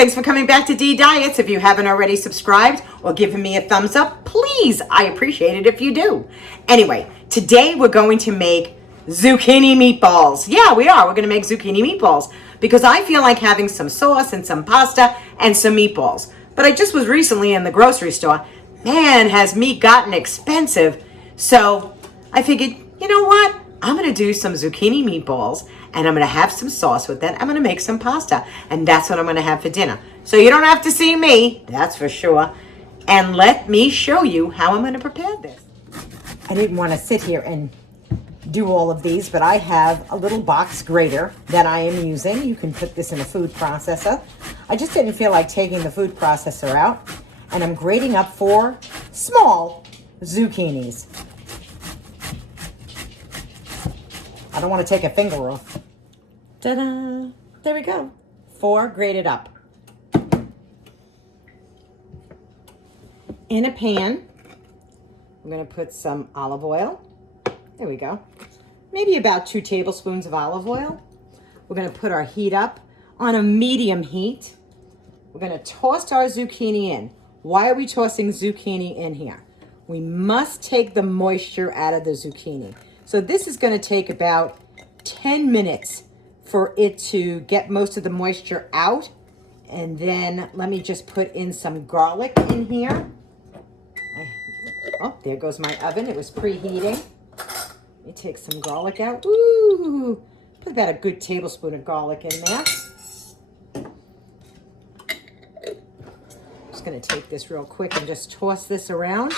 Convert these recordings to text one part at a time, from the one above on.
Thanks for coming back to D Diets. If you haven't already subscribed or given me a thumbs up, please, I appreciate it if you do. Anyway, today we're going to make zucchini meatballs. Yeah, we are. We're going to make zucchini meatballs because I feel like having some sauce and some pasta and some meatballs. But I just was recently in the grocery store. Man, has meat gotten expensive. So I figured, you know what? I'm going to do some zucchini meatballs and I'm going to have some sauce with it. I'm going to make some pasta and that's what I'm going to have for dinner. So you don't have to see me, that's for sure. And let me show you how I'm going to prepare this. I didn't want to sit here and do all of these, but I have a little box grater that I am using. You can put this in a food processor. I just didn't feel like taking the food processor out, and I'm grating up 4 small zucchinis. I don't want to take a finger off. Ta-da! There we go. 4 grated up. In a pan, I'm going to put some olive oil. There we go. Maybe about 2 tablespoons of olive oil. We're going to put our heat up on a medium heat. We're going to toss our zucchini in. Why are we tossing zucchini in here? We must take the moisture out of the zucchini. So this is going to take about 10 minutes for it to get most of the moisture out. And then let me just put in some garlic in here. Oh, there goes my oven. It was preheating. Let me take some garlic out. Ooh, put about a good tablespoon of garlic in there. Just going to take this real quick and just toss this around.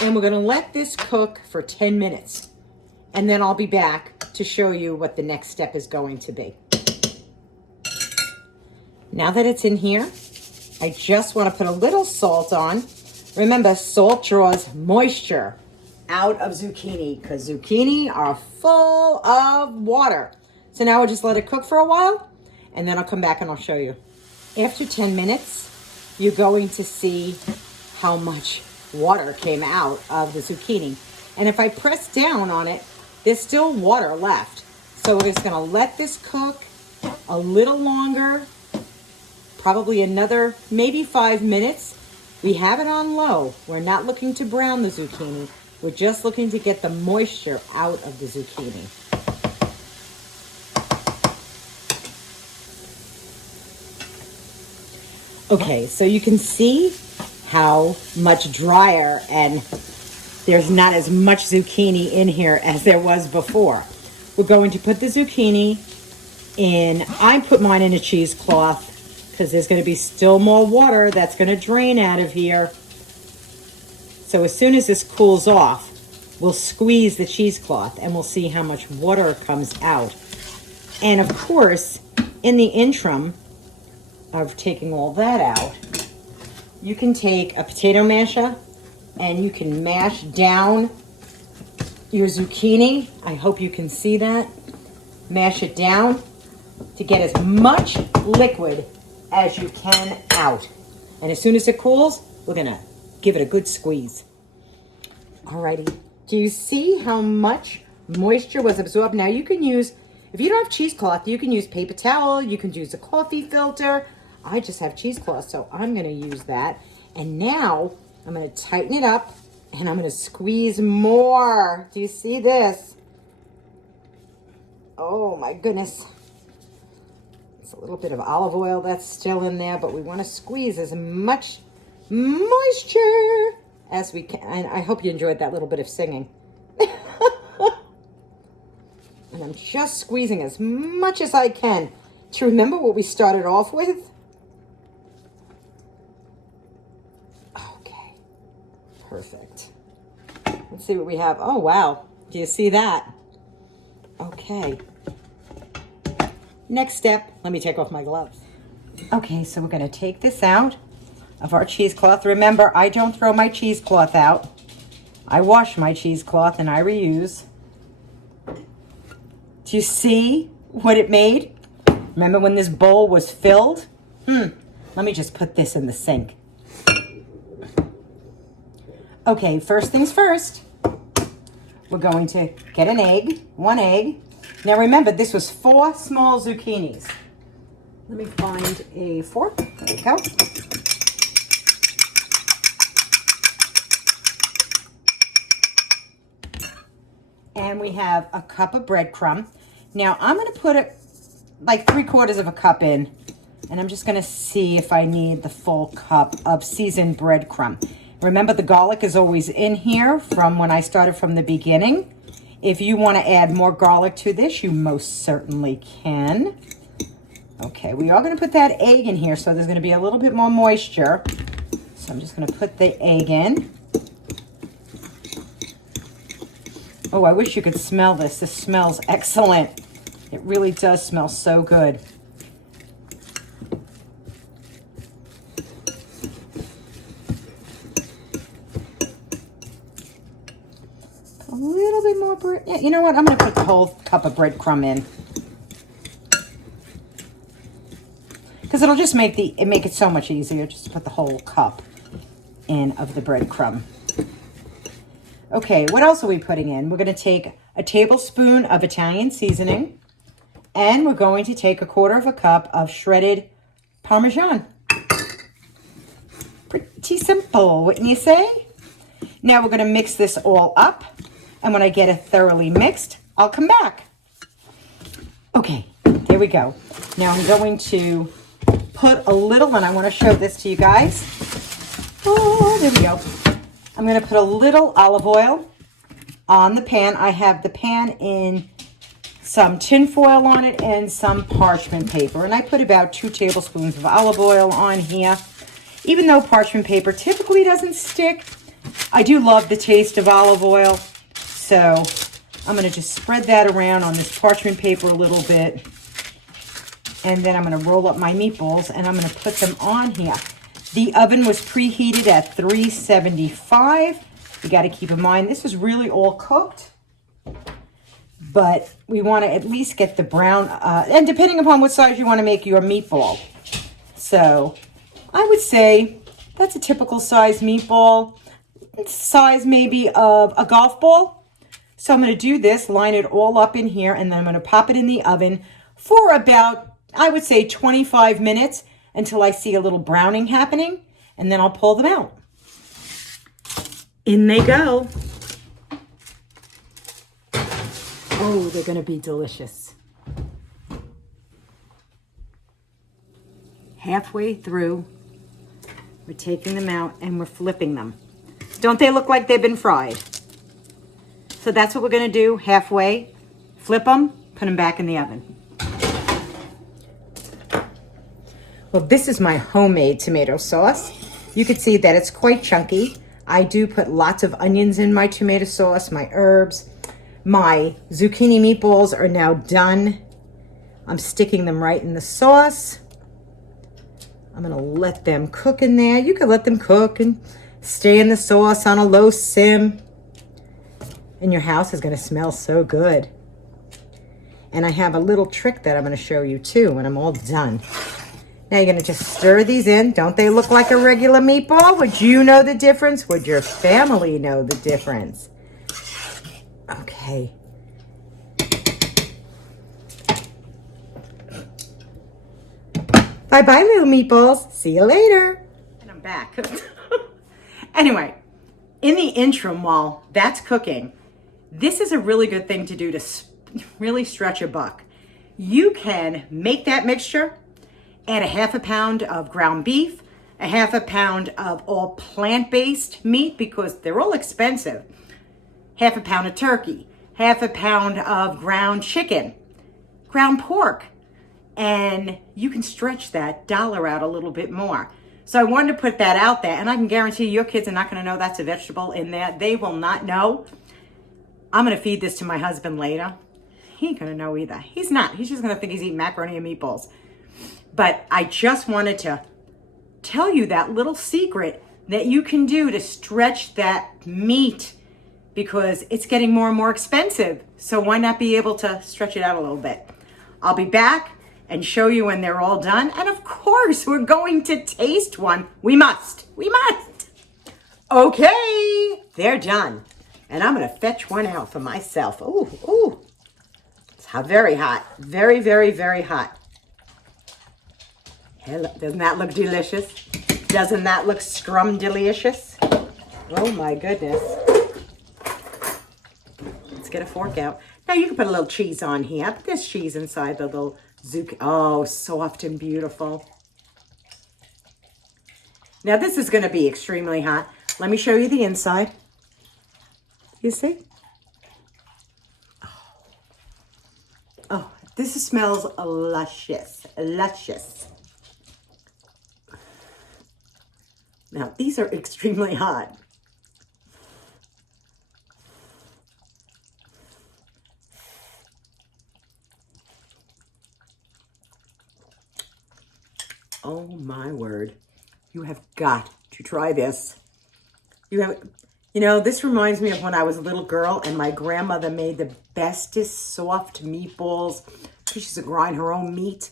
And we're going to let this cook for 10 minutes. And then I'll be back to show you what the next step is going to be. Now that it's in here, I just want to put a little salt on. Remember, salt draws moisture out of zucchini because zucchini are full of water. So now we'll just let it cook for a while and then I'll come back and I'll show you. After 10 minutes, you're going to see how much water came out of the zucchini. And if I press down on it, there's still water left. So we're just going to let this cook a little longer, probably another maybe 5 minutes. We have it on low. We're not looking to brown the zucchini. We're just looking to get the moisture out of the zucchini. Okay, so you can see how much drier and there's not as much zucchini in here as there was before. We're going to put the zucchini in, I put mine in a cheesecloth because there's going to be still more water that's going to drain out of here. So as soon as this cools off, we'll squeeze the cheesecloth and we'll see how much water comes out. And of course, in the interim of taking all that out, you can take a potato masher and you can mash down your zucchini. I hope you can see that. Mash it down to get as much liquid as you can out. And as soon as it cools, we're gonna give it a good squeeze. Alrighty, do you see how much moisture was absorbed? Now you can use, if you don't have cheesecloth, you can use paper towel, you can use a coffee filter. I just have cheesecloth, so I'm gonna use that. And now I'm gonna tighten it up and I'm gonna squeeze more. Do you see this? Oh my goodness. It's a little bit of olive oil that's still in there, but we wanna squeeze as much moisture as we can. And I hope you enjoyed that little bit of singing. And I'm just squeezing as much as I can to remember what we started off with. Okay, perfect. Let's see what we have. Oh, wow. Do you see that? Okay. Next step, let me take off my gloves. Okay, so we're going to take this out of our cheesecloth. Remember, I don't throw my cheesecloth out. I wash my cheesecloth and I reuse. Do you see what it made? Remember when this bowl was filled? Let me just put this in the sink. Okay, first things first. We're going to get an egg, 1 egg. Now remember, this was 4 small zucchinis. Let me find a fork. There we go. And we have a cup of breadcrumb. Now I'm going to put it like 3/4 of a cup in, and I'm just going to see if I need the full cup of seasoned breadcrumb. Remember, the garlic is always in here from when I started from the beginning. If you want to add more garlic to this, you most certainly can. Okay, we are going to put that egg in here, so there's going to be a little bit more moisture. So I'm just going to put the egg in. Oh, I wish you could smell this. This smells excellent. It really does smell so good. A little bit more bread. Yeah, you know what? I'm going to put the whole cup of breadcrumb in. Because it'll just make it so much easier just to put the whole cup in of the breadcrumb. Okay, what else are we putting in? We're going to take a tablespoon of Italian seasoning, and we're going to take 1/4 cup of shredded Parmesan. Pretty simple, wouldn't you say? Now we're going to mix this all up, and when I get it thoroughly mixed, I'll come back. Okay, there we go. Now I'm going to put a little, and I want to show this to you guys. Oh, there we go. I'm going to put a little olive oil on the pan. I have the pan in some tin foil on it and some parchment paper. And I put about 2 tablespoons of olive oil on here. Even though parchment paper typically doesn't stick, I do love the taste of olive oil. So I'm going to just spread that around on this parchment paper a little bit. And then I'm going to roll up my meatballs and I'm going to put them on here. The oven was preheated at 375. You got to keep in mind, this is really all cooked. But we want to at least get the brown, and depending upon what size you want to make your meatball. So I would say that's a typical size meatball. Size maybe of a golf ball. So I'm going to do this, line it all up in here, and then I'm going to pop it in the oven for about, I would say 25 minutes until I see a little browning happening, and then I'll pull them out. In they go. Oh, they're going to be delicious. Halfway through, we're taking them out and we're flipping them. Don't they look like they've been fried? So that's what we're going to do halfway. Flip them, put them back in the oven. Well, this is my homemade tomato sauce. You can see that it's quite chunky. I do put lots of onions in my tomato sauce, my herbs. My zucchini meatballs are now done. I'm sticking them right in the sauce. I'm gonna let them cook in there. You can let them cook and stay in the sauce on a low sim. And your house is gonna smell so good. And I have a little trick that I'm gonna show you too when I'm all done. Now you're going to just stir these in. Don't they look like a regular meatball? Would you know the difference? Would your family know the difference? Okay. Bye-bye, little meatballs. See you later. And I'm back. Anyway, in the interim while that's cooking, this is a really good thing to do to really stretch a buck. You can make that mixture. Add a 1/2 pound of ground beef, a 1/2 pound of all plant-based meat because they're all expensive. 1/2 pound of turkey, 1/2 pound of ground chicken, ground pork, and you can stretch that dollar out a little bit more. So I wanted to put that out there, and I can guarantee your kids are not going to know that's a vegetable in there. They will not know. I'm going to feed this to my husband later. He ain't going to know either. He's not. He's just going to think he's eating macaroni and meatballs. But I just wanted to tell you that little secret that you can do to stretch that meat because it's getting more and more expensive. So why not be able to stretch it out a little bit? I'll be back and show you when they're all done. And of course, we're going to taste one. We must. We must. Okay, they're done. And I'm going to fetch one out for myself. Ooh, ooh. It's very hot. Very, very, very hot. Hello. Doesn't that look delicious? Doesn't that look scrum-delicious? Oh my goodness. Let's get a fork out. Now you can put a little cheese on here. Put this cheese inside the little zucchini. Oh, soft and beautiful. Now this is going to be extremely hot. Let me show you the inside. You see? Oh, this smells luscious, luscious. Now, these are extremely hot. Oh my word. You have got to try this. You know, this reminds me of when I was a little girl and my grandmother made the bestest soft meatballs. She used to grind her own meat.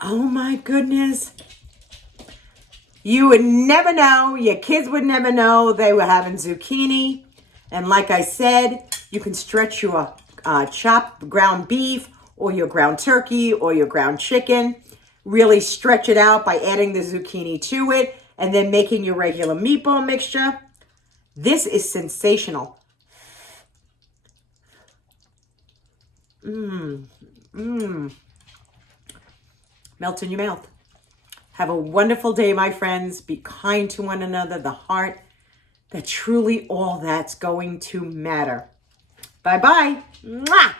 Oh my goodness. You would never know, your kids would never know they were having zucchini. And like I said, you can stretch your chopped ground beef or your ground turkey or your ground chicken. Really stretch it out by adding the zucchini to it and then making your regular meatball mixture. This is sensational. Melts in your mouth. Have a wonderful day, my friends. Be kind to one another. The heart, that's truly all that's going to matter. Bye-bye. Mwah!